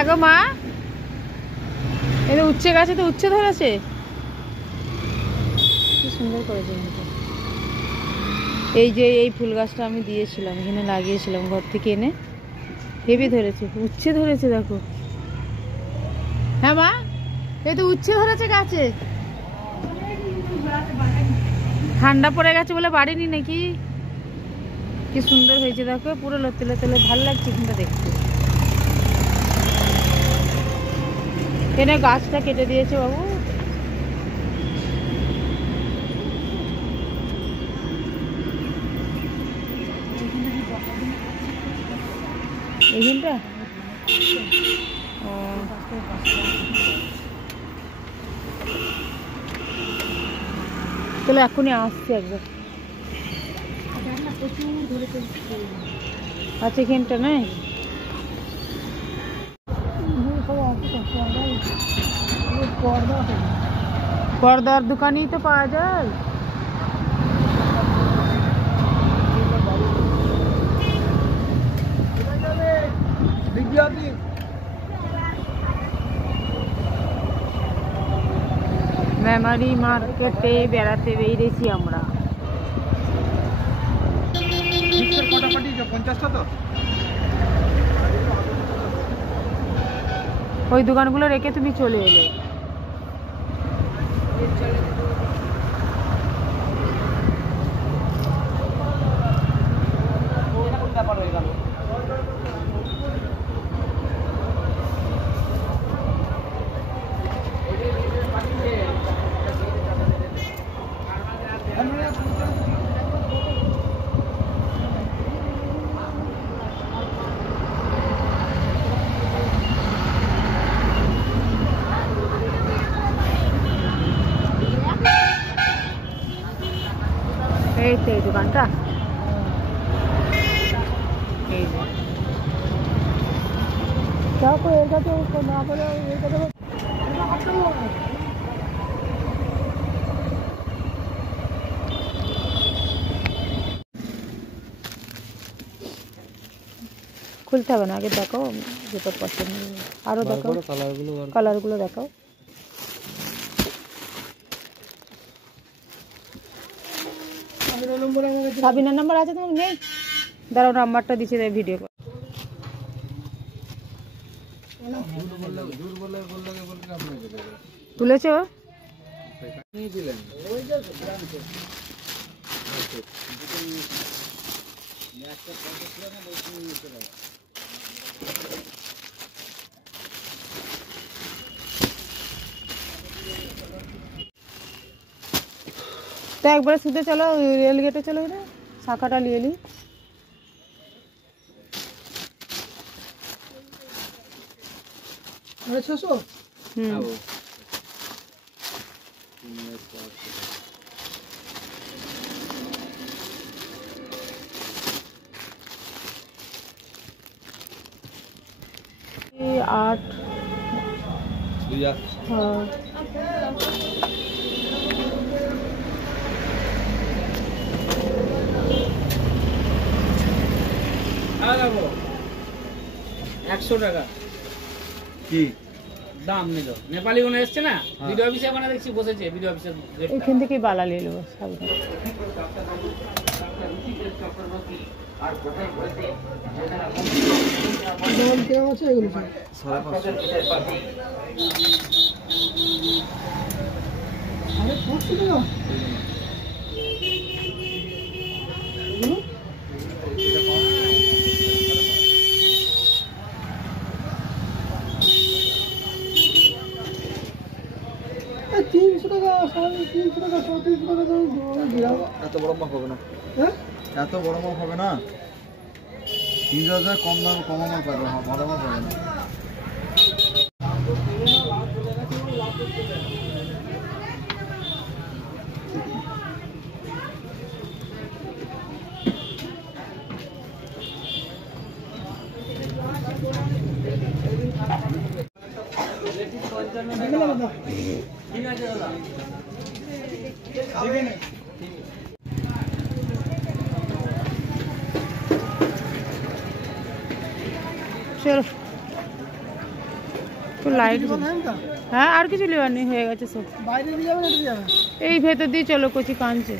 হ্যাঁ গো মা, এই তো উচ্ছে গাছে তো উচ্ছে ধরেছে, কি সুন্দর করেছে। কিন্তু এই যে এই ফুল গাছটা আমি দিয়েছিলাম, এখানে লাগিয়েছিলাম ঘর থেকে এনে, হেবি ধরেছে, উচ্ছে ধরেছে দেখো। হ্যাঁ মা, এই তো উচ্ছে ধরেছে গাছে। ঠান্ডা পড়ে গেছে বলে বাড়িনি নাকি, কি সুন্দর হয়েছে দেখো, পুরো লতে লতে, ভালো লাগছে এখানটা দেখতে। এনে গাছটা কেটে দিয়েছে বাবু। এইখানটা তাহলে এখনই আসছে একবার। আচ্ছা এখানটা নাই, পর্দার দোকানেই তো পাওয়া যায়। মেমারি মার্কেটে বেড়াতে বেরিয়েছি আমরা। ওই দোকানগুলো রেখে তুমি চলে এলে। এই তো এই দোকানটা, এই যে খুলতে হবে না, আগে দেখাও যেটা পছন্দ, আরো দেখাও কালারগুলো দেখাও। সাবিনার নাম্বার আছে তোমার? নেই, দাঁড়াও নাম্বারটা দিচ্ছি, ভিডিও তুলেছ। তো একবারে শুধু চলো রেল গেটে চলো, না শাখাটা নিয়ে নি। आठ हाँ একশো টাকা কি দাম নিল। নেপালি গুলো এসছে না, ভিডিও অফিসে ওখানে দেখছি বসেছে, ভিডিও অফিসের এখান থেকে বালা নিয়ে নেবো। আর কোথায় বলতে কেমন আছে এগুলো? 550 টাকা। এত বড় মাপ হবে না, এত বড় মাপ হবে না। 3000 কম দাম, কম মাপ পাবে, বড় মাপ হবে না। চলো তো লাইট, হ্যাঁ আর কিছু নেওয়ার নেই, হয়ে গেছে সব। এই ভেতর দিয়ে চলো, কচি কাঁদছে।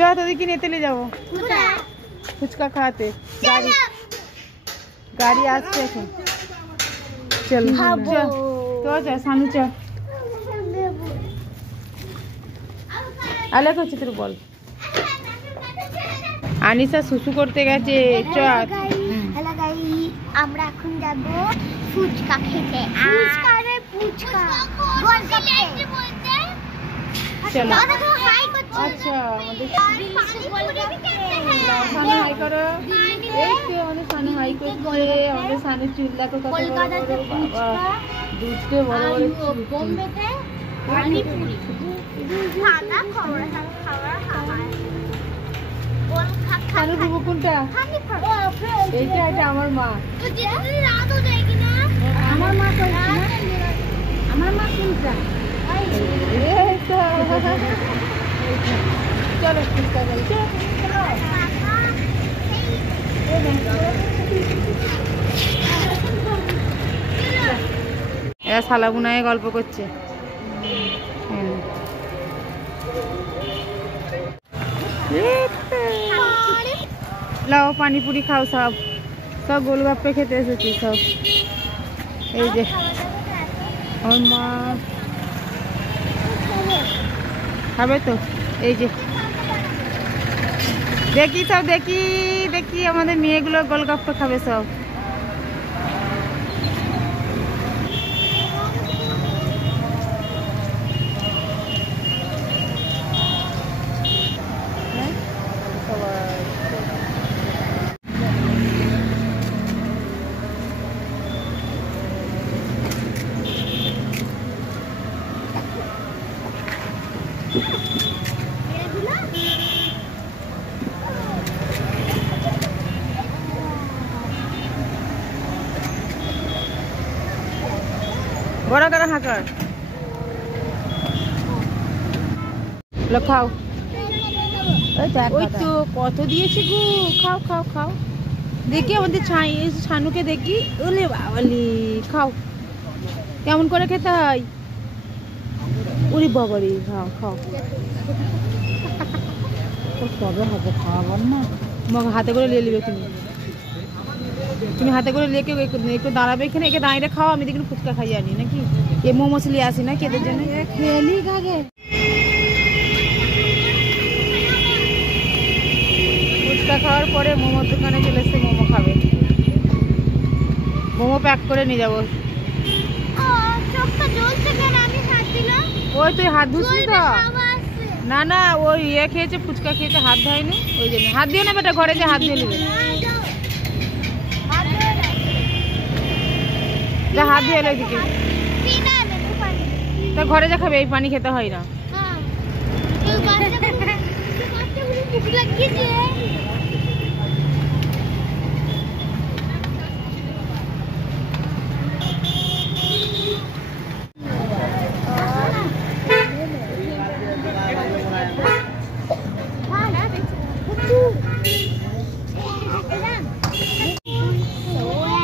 चलो तो देखिए नेते ले जाओ फुचका खाते। गाड़ी आसते এখন চল তো যা সামনে চল। আলে করছে তোর বল। আনিসা সুসু করতে গেছে। আমরা এখন যাব ফুচকা খেতে। ফুচকা রে ফুচকা গোলগাপ্পে বলতে। চলো হাই করছি। আচ্ছা আমাদের সামনে হাই করো। এই তো আমাদের সামনে হাই করছে। আমাদের সামনে চুল দেখো কত বড় বড়। বাবা দুধে বড় বড় চুল। বোম্বেতে পানিপুরি খানা খাওয়া খাওয়া বল সানু বুবু কোনটা? এইটা এটা আমার মা। তো যেদিন রাতও দেখি না আমার মা তো আমার মা কোনটা? এই তো চলো ফুচকা খাই। এরা শালা বুনায় গল্প করছে। লাও পানিপুরি খাও, সব সব গোলগাপ্পে খেতে এসেছি সব। এই যে আমার মা খাবে তো। এই যে দেখি সব দেখি দেখি আমাদের মেয়েগুলো গোলগাপ্পে খাবে সব। বড় করে হাঁকার খাও। ওই তো কত দিয়েছে গো। খাও খাও খাও দেখি আমাদের ছানুকে দেখি। ওলে বাবালি খাও কেমন করে খেতে হয়। ওরে বাবারি খাও খাও। তবে হাতে খাওয়াবার না হাতে করে নিয়ে নেবে। তুমি হাতে করে লেকে একটু দাঁড়াবে এখানে। একে দাঁড়িয়ে খাও, আমি দেখি ফুচকা খাই আনি নাকি। এ মোমোস নিয়ে আসি না কেদের জন্য। খেলি খাগে ফুচকা খাওয়ার পরে মোমোর দোকানে চলে এসে মোমো খাবে। মোমো প্যাক করে নিয়ে যাবো। ওই তুই হাত ধুসনি তো? না না ওই ইয়ে খেয়েছে, ফুচকা খেয়েছে, হাত ধোয়নি ওই জন্য। হাত দিও না বেটা, ঘরে যে হাত দিয়ে নেবে। যা হাত দিয়ে এলো এদিকে। তা ঘরে যা খাবে, এই পানি খেতে হয় না।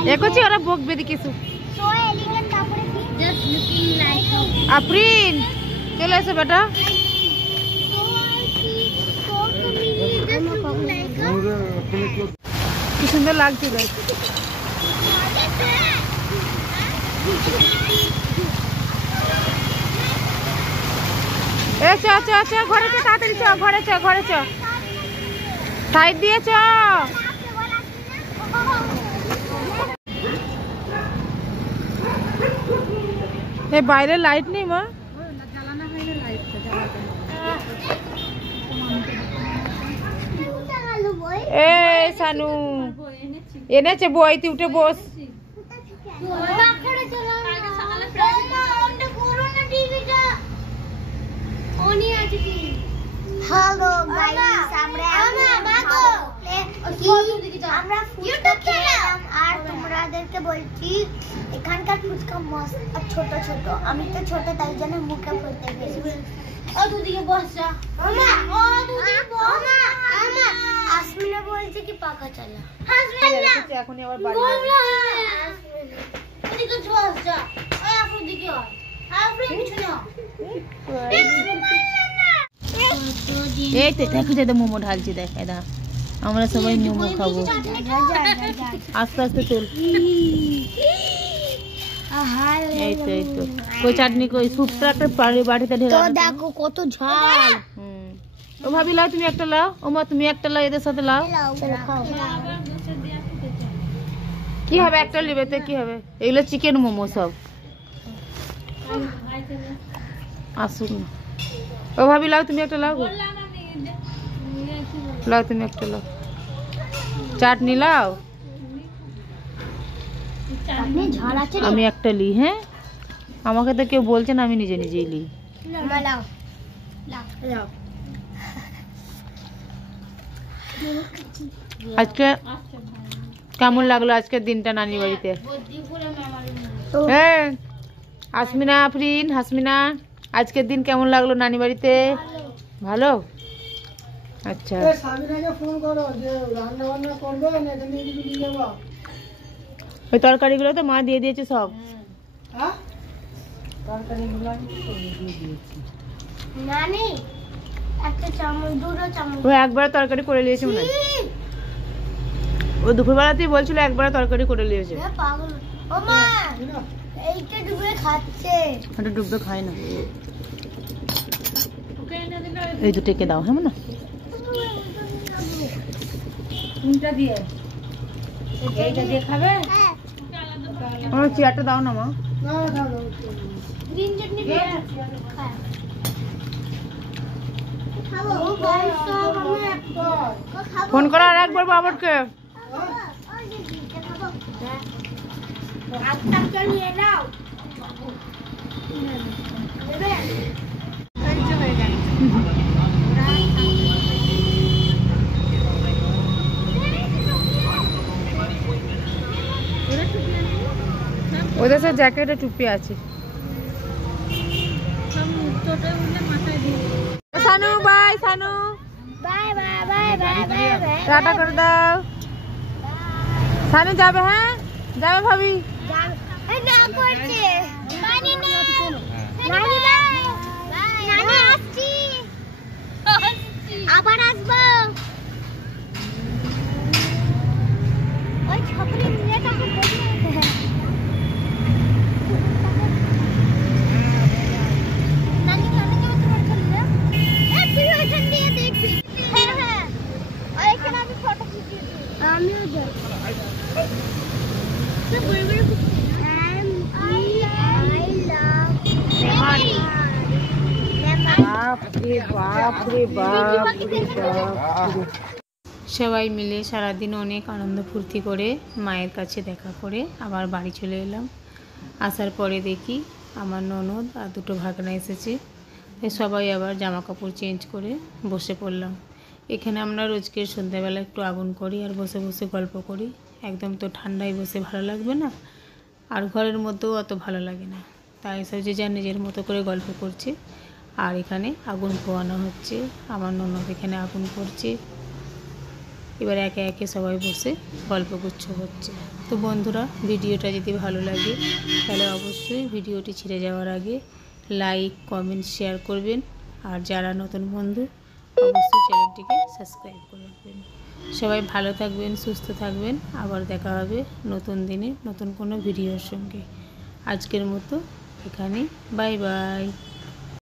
দেখছি ওরা বকবে কিছু। আফরিন চলে এসো বেটা। কি সুন্দর লাগছিল। এ চ চ চ ঘরে চ, তাড়াতাড়ি চ, ঘরে চ ঘরে চ, সাইড দিয়ে চ। এই বাইরে লাইট নেই মা? এই সানু এনেছে বই, তুই উঠে বস। হ্যালো গাইস, আমরা ফুচকা খেলাম আর তোমাদেরকে বলছি এখানকার ফুচকা মস্ত আর ছোট ছোট। আমি তো ছোট, তাই জন্য মুখে পড়তে গেছি। ও দুদিকে বস যা। ও দুদিকে বস। আসমিনা বলছে কি পাকা চালা। হাসমিনা এখনই আবার বাড়ি ওদিকে বস যা। ওই আপনি দিকে আয়। আপনি পিছনে আয়। এই তো দেখো যে মোমো ঢালছি, দেখ এদা আমরা সবাই মোমো খাবো। আস্তে আস্তে চল। এই তো কই চাটনি, কই স্যুপটা একটা বাটিতে ঢেলে দেখো কত ঝাল। ও ভাবি লাও, তুমি একটা লাও। ও মা তুমি একটা লাও, এদের সাথে লাও। কি হবে একটা নেবে তো কি হবে? এগুলো চিকেন মোমো সব। আসুন না। ও ভাবি লাও, তুমি একটা লাও। লাও তুমি একটা লাও। চাটনি লাও। আমি একটা লি। হ্যাঁ, আমাকে তো কেউ বলছে না, আমি নিজে নিজেই লি। আজকে কেমন লাগলো আজকের দিনটা নানি বাড়িতে? হ্যাঁ আসমিনা, আফরিন, হাসমিনা, আজকের দিন কেমন লাগলো নানি বাড়িতে? ভালো। আচ্ছা ওই তরকারিগুলো তো মা দিয়ে দিয়েছে সব। নানি একটা চামচ, দুটো চামচ। ও একবার তরকারি করে নিয়েছে মনে হয়। ও দুপুরবেলাতেই বলছিল একবার তরকারি করে নিয়েছে। পাগল। ও মা এইটা ডুবে খাচ্ছে। ওটা ডুববে খায় না। এই দুটো কে দাও। হ্যাঁ না কোনটা দিয়ে? এইটা দিয়ে খাবে? আমার চেয়ারটা দাও না মা। গ্রিন চাটনি ফোন করো আর একবার বাবাকে। ওদের সাথে জ্যাকেটে টুপি আছে। Sanu bye, Sanu bye bye bye bye bye bye. টাটা করে দাও। সানু যাবে? হ্যাঁ যাবে ভাবি। এই না করছে নানি না। নানি বাই বাই। নানি আসছি, আবার আসবো। ওই ছাপড়ি মেয়েটাকে বলি নানি কেন যাবে তোমার কাছে? তুই ওইখান দিয়ে দেখবি। হ্যাঁ হ্যাঁ ওইখানে আমি ফটো খিচিয়ে দিই। আমিও যাই। তো বড় বড় সবাই মিলে সারাদিন অনেক আনন্দ ফুর্তি করে মায়ের কাছে দেখা করে আবার বাড়ি চলে এলাম। আসার পরে দেখি আমার ননদ আর দুটো ভাগনা এসেছে। সবাই আবার জামা কাপড় চেঞ্জ করে বসে পড়লাম। এখানে আমরা রোজকের সন্ধ্যাবেলা একটু আগুন করি আর বসে বসে গল্প করি। একদম তো ঠান্ডায় বসে ভালো লাগবে না, আর ঘরের মধ্যেও অত ভালো লাগে না, তাই সব যে যার নিজের মতো করে গল্প করছে। আর এখানে আগুন পোয়ানো হচ্ছে, আমার ননদ এখানে আগুন করছে। এবার একে একে সবাই বসে গল্পগুচ্ছ হচ্ছে। তো বন্ধুরা, ভিডিওটা যদি ভালো লাগে তাহলে অবশ্যই ভিডিওটি ছেড়ে যাওয়ার আগে লাইক, কমেন্ট, শেয়ার করবেন। আর যারা নতুন বন্ধু অবশ্যই চ্যানেলটিকে সাবস্ক্রাইব করে রাখবেন। সবাই ভালো থাকবেন, সুস্থ থাকবেন। আবার দেখা হবে নতুন দিনে নতুন কোনো ভিডিওর সঙ্গে। আজকের মতো এখানে বাই বাই।